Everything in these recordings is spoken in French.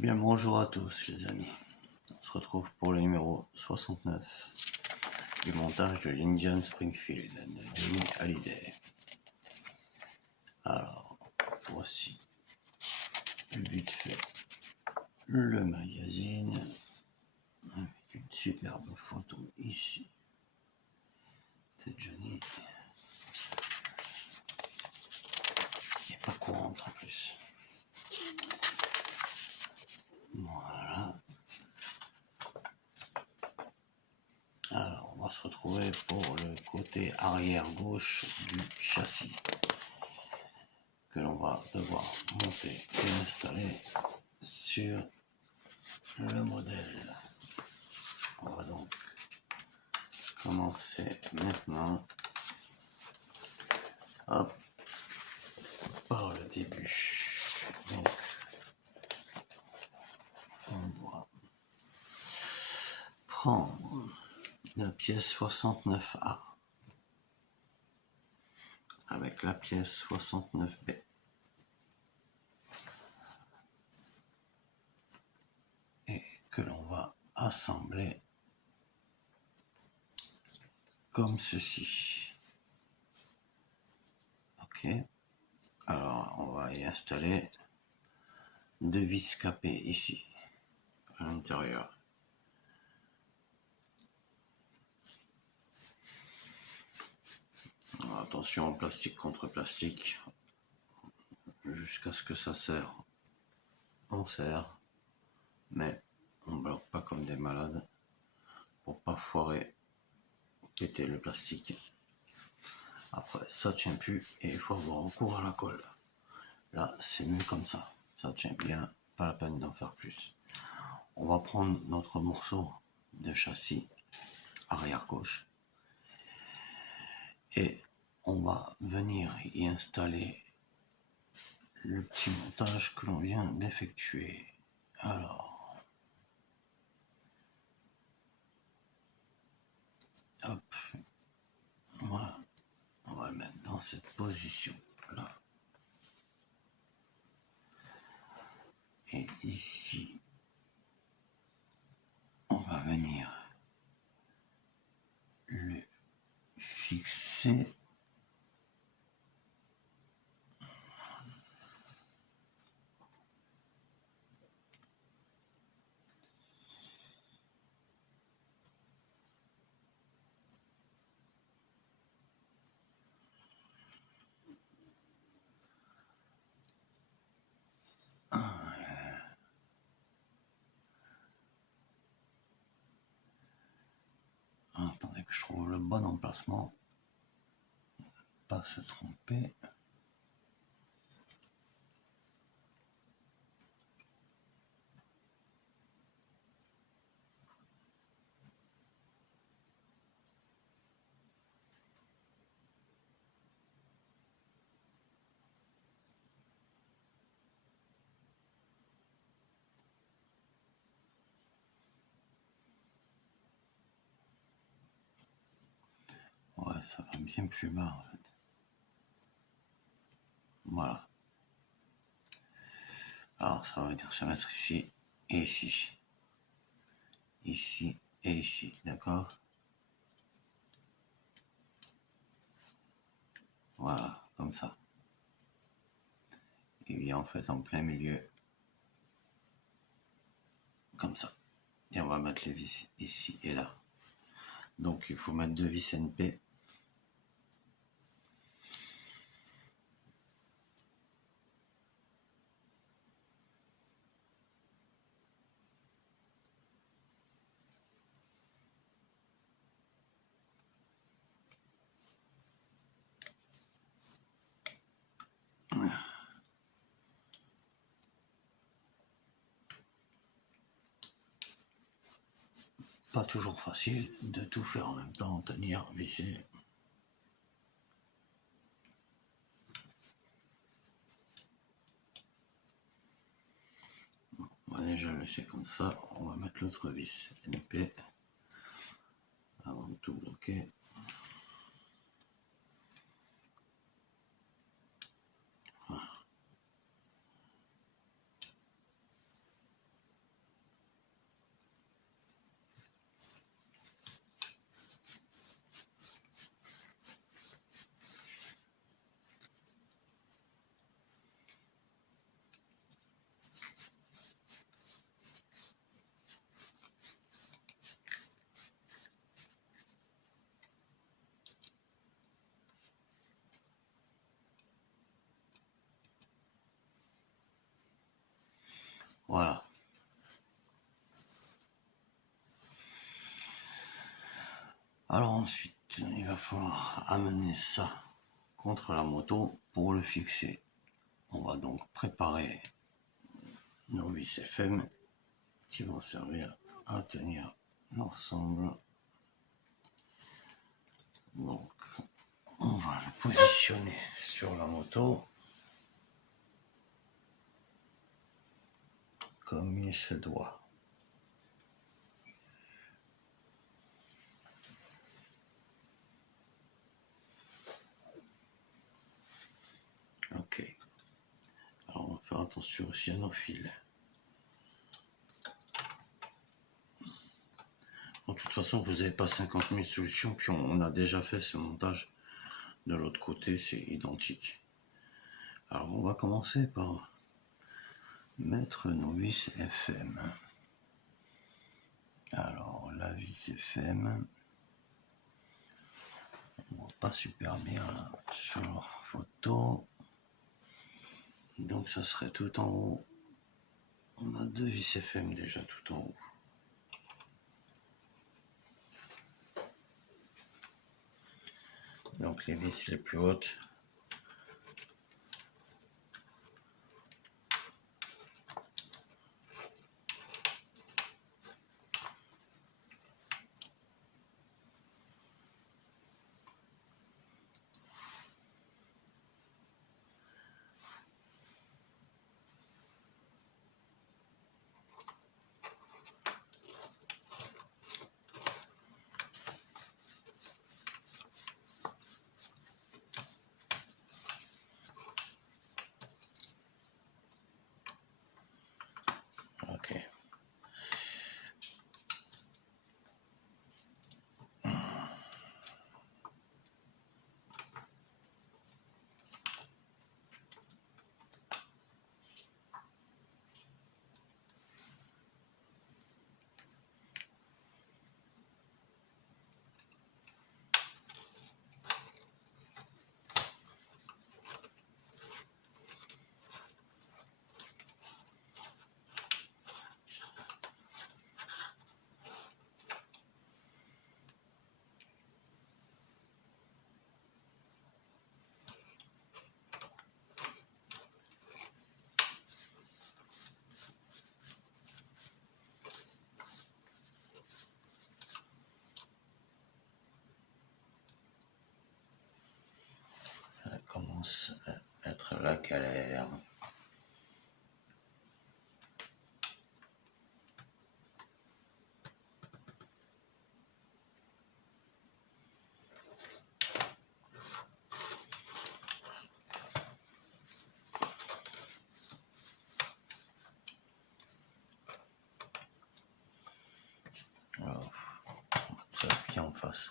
Bien, bonjour à tous les amis. On se retrouve pour le numéro 69 du montage de l'Indian Springfield de Johnny Hallyday. Alors, voici vite fait le magazine avec une superbe photo ici. C'est Johnny. Et pas courante en plus. Voilà. Alors, on va se retrouver pour le côté arrière gauche du châssis que l'on va devoir monter et installer sur le modèle. On va donc commencer maintenant. Hop, par le début. Donc, on doit prendre la pièce 69A avec la pièce 69B. Et que l'on va assembler comme ceci. Ok. Alors, on va y installer deux vis capées ici, à l'intérieur. Attention, plastique contre plastique, jusqu'à ce que ça serre. On serre, mais on bloque pas comme des malades pour pas foirer, péter le plastique. Après, ça tient plus et il faut avoir recours à la colle. Là, c'est mieux comme ça. Ça tient bien, pas la peine d'en faire plus. On va prendre notre morceau de châssis arrière gauche et on va venir y installer le petit montage que l'on vient d'effectuer. Alors, hop, voilà, on va le mettre dans cette position là. Et ici, on va venir le fixer. Attendez que je trouve le bon emplacement, pas se tromper. Ouais, ça va bien plus bas en fait. Voilà. Alors ça va venir se mettre ici et ici. Ici et ici, d'accord? Voilà, comme ça. Il vient en fait en plein milieu. Comme ça. Et on va mettre les vis ici et là. Donc il faut mettre deux vis NP. Pas toujours facile de tout faire en même temps, tenir, visser. On va déjà laisser comme ça. On va mettre l'autre vis NP avant de tout bloquer. Voilà. Voilà. Alors ensuite, il va falloir amener ça contre la moto pour le fixer. On va donc préparer nos vis FM qui vont servir à tenir l'ensemble. Donc, on va le positionner sur la moto comme il se doit. Ok. Alors, on va faire attention aussi à nos fils. De toute façon, vous n'avez pas 50 000 solutions, puis on a déjà fait ce montage. De l'autre côté, c'est identique. Alors, on va commencer par mettre nos vis FM. Alors, la vis FM, on voit pas super bien là, sur leur photo. Donc, ça serait tout en haut. On a deux vis FM déjà tout en haut. Donc, les vis les plus hautes. Ok. Ça commence à être la galère. Alors, on va ça bien en face.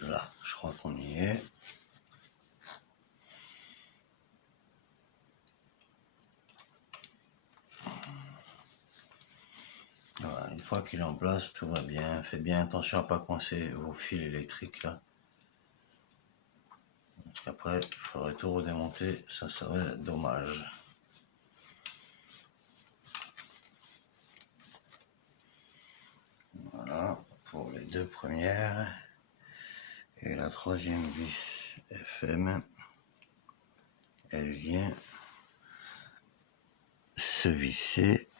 Là, je crois qu'on y est. Voilà, une fois qu'il est en place, tout va bien. Faites bien attention à ne pas coincer vos fils électriques là. Parce qu'après, il faudrait tout redémonter, ça serait dommage. Voilà, pour les deux premières. Et la troisième vis FM, elle vient se visser.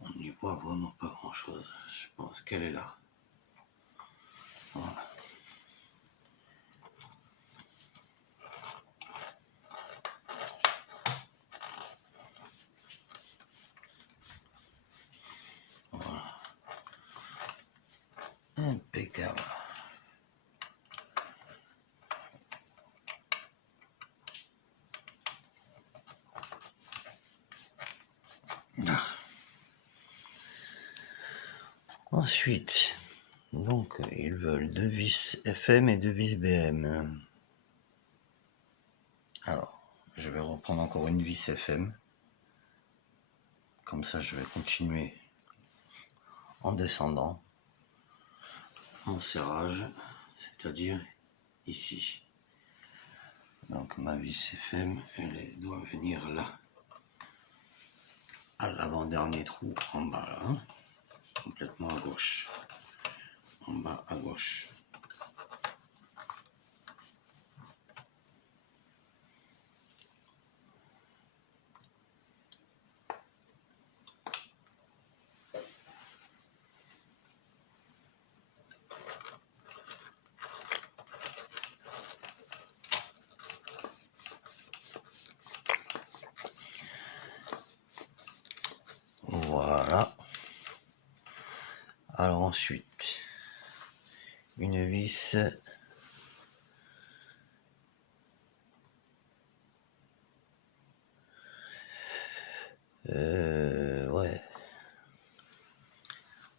On n'y voit vraiment pas grand chose. Je pense qu'elle est là. Voilà. Voilà. Impeccable. Ensuite, donc ils veulent 2 vis FM et 2 vis BM. Alors, je vais reprendre encore une vis FM. Comme ça, je vais continuer en descendant mon serrage, c'est-à-dire ici. Donc ma vis FM, elle doit venir là, à l'avant-dernier trou en bas là, complètement à gauche, en bas à gauche. Voilà. Alors ensuite, une vis ouais.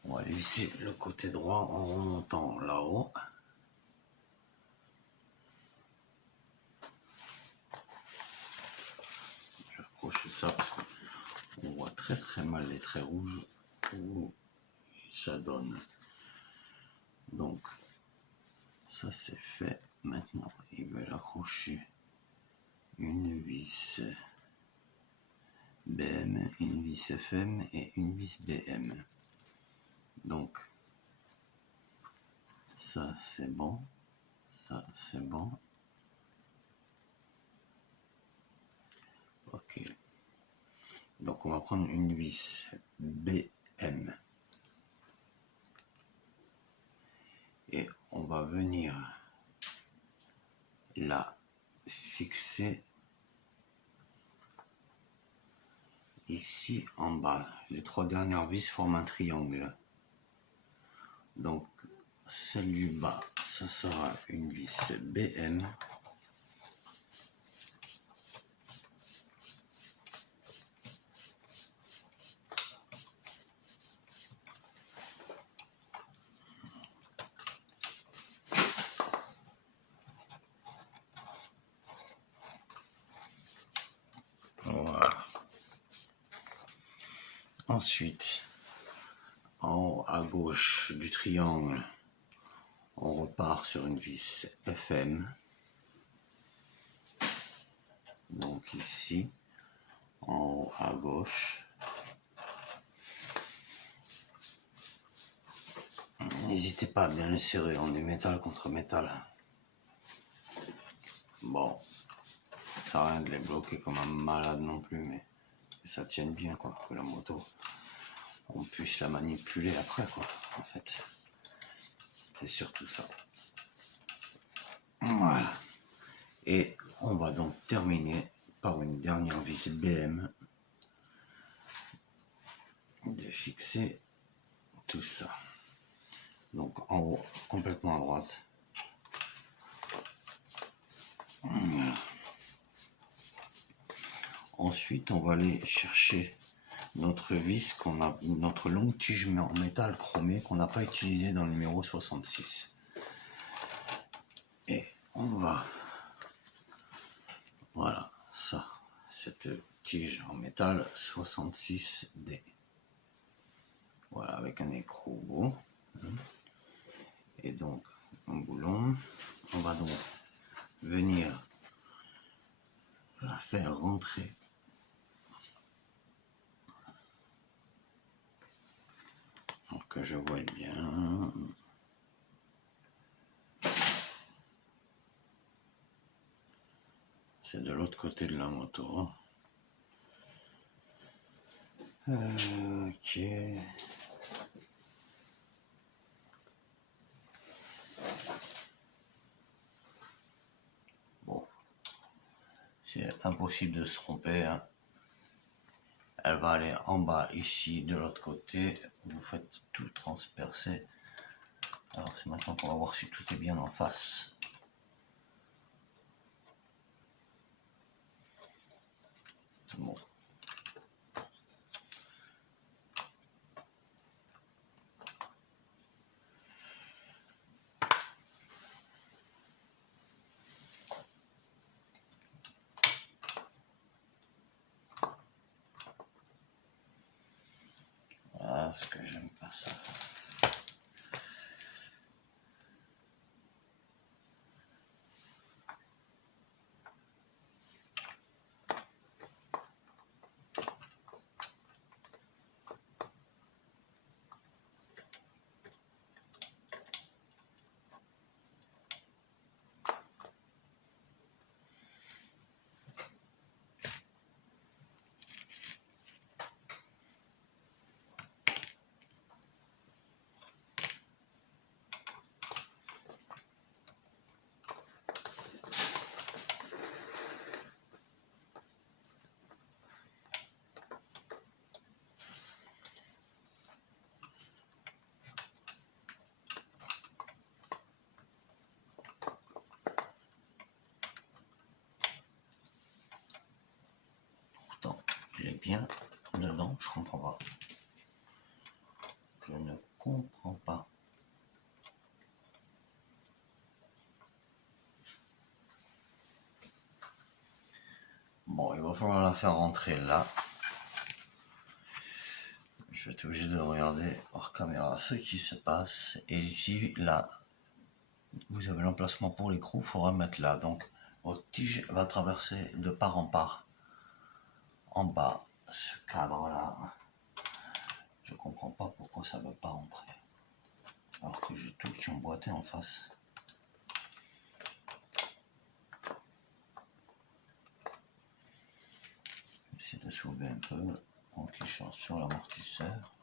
On va visser le côté droit en remontant là-haut. J'approche ça parce qu'on voit très mal les traits rouges où ça donne. Donc ça c'est fait. Maintenant ils veulent accrocher une vis BM, une vis FM et une vis BM. Donc ça c'est bon, ça c'est bon. Ok. Donc on va prendre une vis BM et on va venir la fixer ici en bas. Les 3 dernières vis forment un triangle. Donc celle du bas, ça sera une vis BM. Voilà. Ensuite, en haut à gauche du triangle, on repart sur une vis FM. Donc ici, en haut à gauche. N'hésitez pas à bien le serrer, on est métal contre métal. Bon, ça sert à rien de les bloquer comme un malade non plus, mais que ça tienne bien, quoi, que la moto, on puisse la manipuler après, quoi, en fait. C'est surtout ça. Voilà. Et on va donc terminer par une dernière vis BM de fixer tout ça. Donc en haut, complètement à droite. Voilà. Ensuite, on va aller chercher notre vis notre longue tige en métal chromé qu'on n'a pas utilisé dans le numéro 66. Et on va, voilà, ça, cette tige en métal 66D. Voilà, avec un écrou beau. Et donc, un boulon. On va donc venir la faire rentrer pour que je voie bien. C'est de l'autre côté de la moto. Ok. Bon. C'est impossible de se tromper. Hein. Elle va aller en bas ici, de l'autre côté. Vous faites tout transpercer. Alors c'est maintenant qu'on va voir si tout est bien en face. Bon. bien dedans, je comprends pas. Je ne comprends pas. Bon, il va falloir la faire rentrer là. Je vais être obligé de regarder hors caméra ce qui se passe. Et ici, là, vous avez l'emplacement pour l'écrou, il faudra mettre là. Donc, votre tige va traverser de part en part. En bas, ce cadre-là. Je comprends pas pourquoi ça ne veut pas rentrer. Alors que j'ai tout qui est emboîté en face. J'essaie de soulever un peu. Donc il change sur l'amortisseur.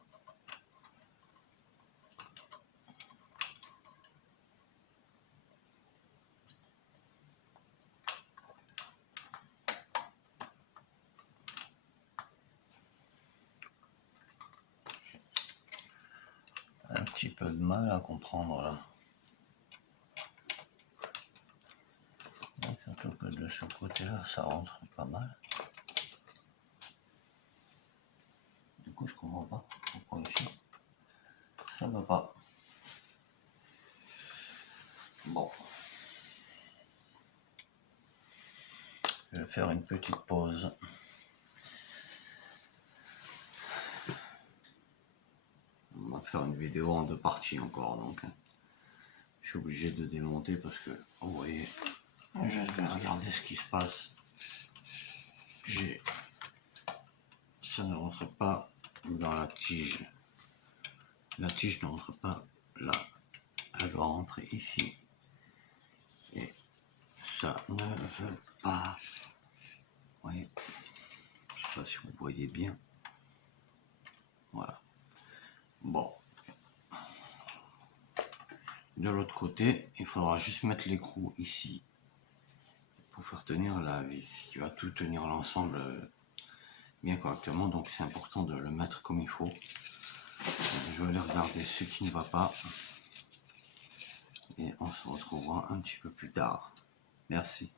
Un petit peu de mal à comprendre là. Surtout que de ce côté-là, ça rentre pas mal. Du coup, je comprends pas pourquoi ici ça va pas. Bon, je vais faire une petite pause. On va faire une vidéo en 2 parties encore, donc je suis obligé de démonter parce que vous voyez, je vais regarder ce qui se passe. Ça ne rentre pas dans la tige. La tige ne rentre pas là. Elle doit rentrer ici. Et ça ne veut pas. Vous voyez, je ne sais pas si vous voyez bien. Voilà. Bon. De l'autre côté, il faudra juste mettre l'écrou ici pour faire tenir la vis, qui va tout tenir l'ensemble bien correctement. Donc c'est important de le mettre comme il faut. Je vais aller regarder ce qui ne va pas. Et on se retrouvera un petit peu plus tard. Merci.